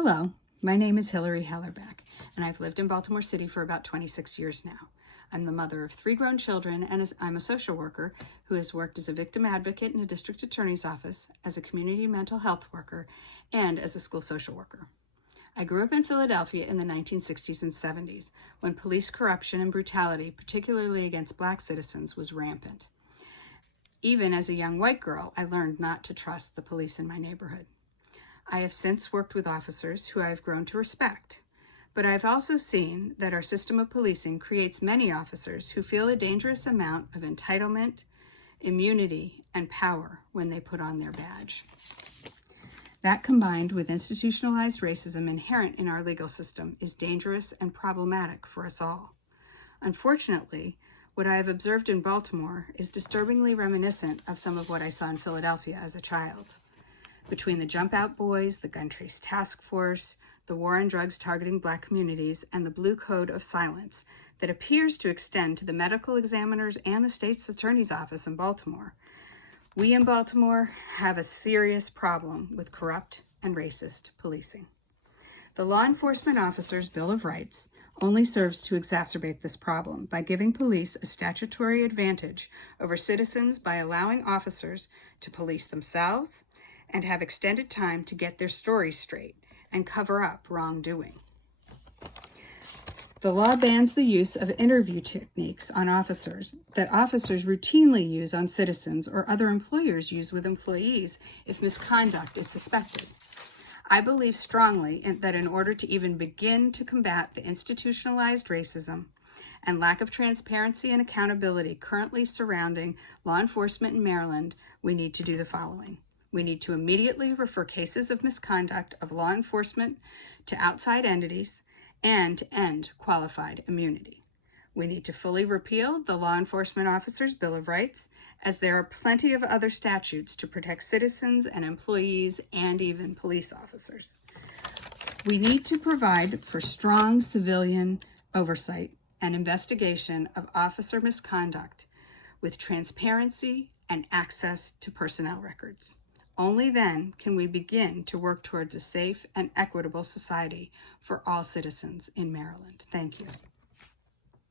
Hello, my name is Hillary Hellerback, and I've lived in Baltimore City for about 26 years now. I'm the mother of 3 grown children, and I'm a social worker who has worked as a victim advocate in a district attorney's office, as a community mental health worker, and as a school social worker. I grew up in Philadelphia in the 1960s and 70s, when police corruption and brutality, particularly against Black citizens, was rampant. Even as a young white girl, I learned not to trust the police in my neighborhood. I have since worked with officers who I have grown to respect, but I've also seen that our system of policing creates many officers who feel a dangerous amount of entitlement, immunity, and power when they put on their badge. That, combined with institutionalized racism inherent in our legal system, is dangerous and problematic for us all. Unfortunately, what I have observed in Baltimore is disturbingly reminiscent of some of what I saw in Philadelphia as a child. Between the Jump Out Boys, the Gun Trace Task Force, the war on drugs targeting Black communities, and the Blue Code of Silence that appears to extend to the medical examiners and the state's attorney's office in Baltimore, we in Baltimore have a serious problem with corrupt and racist policing. The Law Enforcement Officers' Bill of Rights only serves to exacerbate this problem by giving police a statutory advantage over citizens by allowing officers to police themselves and have extended time to get their stories straight and cover up wrongdoing. The law bans the use of interview techniques on officers that officers routinely use on citizens or other employers use with employees if misconduct is suspected. I believe strongly that in order to even begin to combat the institutionalized racism and lack of transparency and accountability currently surrounding law enforcement in Maryland, we need to do the following. We need to immediately refer cases of misconduct of law enforcement to outside entities and to end qualified immunity. We need to fully repeal the Law Enforcement Officers' Bill of Rights, as there are plenty of other statutes to protect citizens and employees and even police officers. We need to provide for strong civilian oversight and investigation of officer misconduct with transparency and access to personnel records. Only then can we begin to work towards a safe and equitable society for all citizens in Maryland. Thank you.